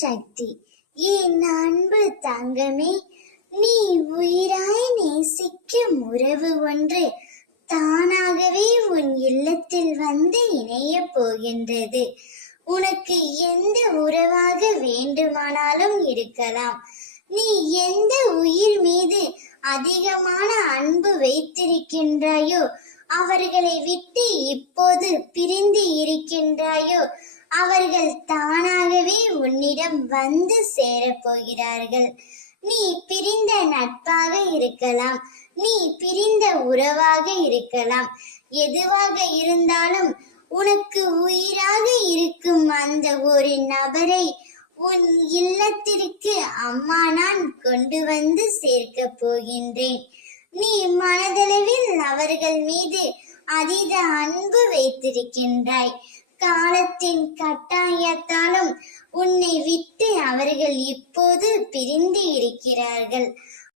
சக்தி. என் அன்பு தங்கமே, நீ உயிராய் நேசிக்கும் உறவு ஒன்று தானாகவே உன் இல்லத்தில் வந்து இணைய போகின்றது. உனக்கு எந்த உறவாக வேண்டுமானாலும் இருக்கலாம். நீ எந்த உயிர் மீது அதிகமான அன்பு வைத்திருக்கின்றாயோ, அவர்களை விட்டு இப்போது பிரிந்து இருக்கின்றாயோ, அவர்கள் தானாகவே உன்னிடம் வந்து சேரப்போகிறார்கள். நீ பிரிந்த நட்பாக இருக்கலாம், நீ பிரிந்த உறவாக இருக்கலாம். எதுவாக இருந்தாலும் உனக்கு உயிராக இருக்கும் அந்த ஒரு நபரை உன் இல்லத்திற்கு அம்மா நான் கொண்டு வந்து சேர்க்க போகின்றேன். நீ மனதளவில் அவர்கள் மீது அதீத அன்பு வைத்திருக்கின்றாய். காலத்தின் கட்டாயத்தாலும் உன்னை விட்டு அவர்கள் இப்போது பிரிந்து இருக்கிறார்கள்.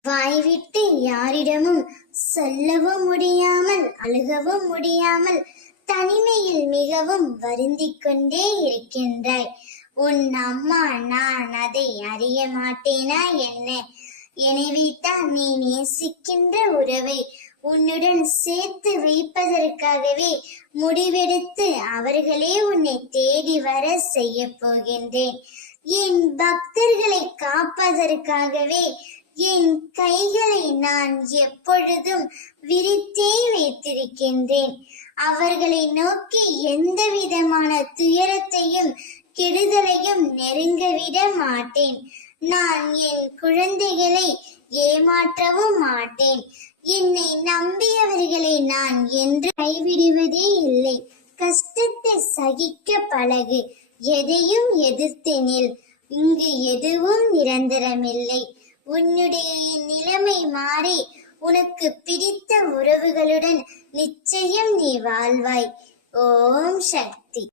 வாய்விட்டு யாரிடமும் சொல்லவும் முடியாமல், அழுகவும் முடியாமல், தனிமையில் மிகவும் வருந்திக் கொண்டே இருக்கின்றாய். உன் அம்மா நான் அதை அறிய மாட்டேனா என்ன? எனவே தான் நீ நேசிக்கின்ற உறவை உன்னுடன் சேர்த்து வைப்பதற்காகவே முடிவெடுத்து அவர்களே உன்னை தேடி வர செய்ய போகின்றேன். என் பக்தர்களை காப்பதற்காகவே என் கைகளை நான் எப்பொழுதும் விரித்தே வைத்திருக்கின்றேன். அவர்களை நோக்கி எந்த விதமான துயரத்தையும் கெடுதலையும் நெருங்கவிட மாட்டேன். நான் என் குழந்தைகளை ஏமாற்றவும் மாட்டேன். என்னை நம்பியவர்களை நான் என்று கைவிடுவதே இல்லை. கஷ்டத்தை சகிக்க பழகு, எதையும் எதிர்த்து நில். இங்கு எதுவும் நிரந்தரமில்லை. உன்னுடைய நிலைமை மாறி உனக்கு பிடித்த உறவுகளுடன் நிச்சயம் நீ வாழ்வாய். ஓம் சக்தி.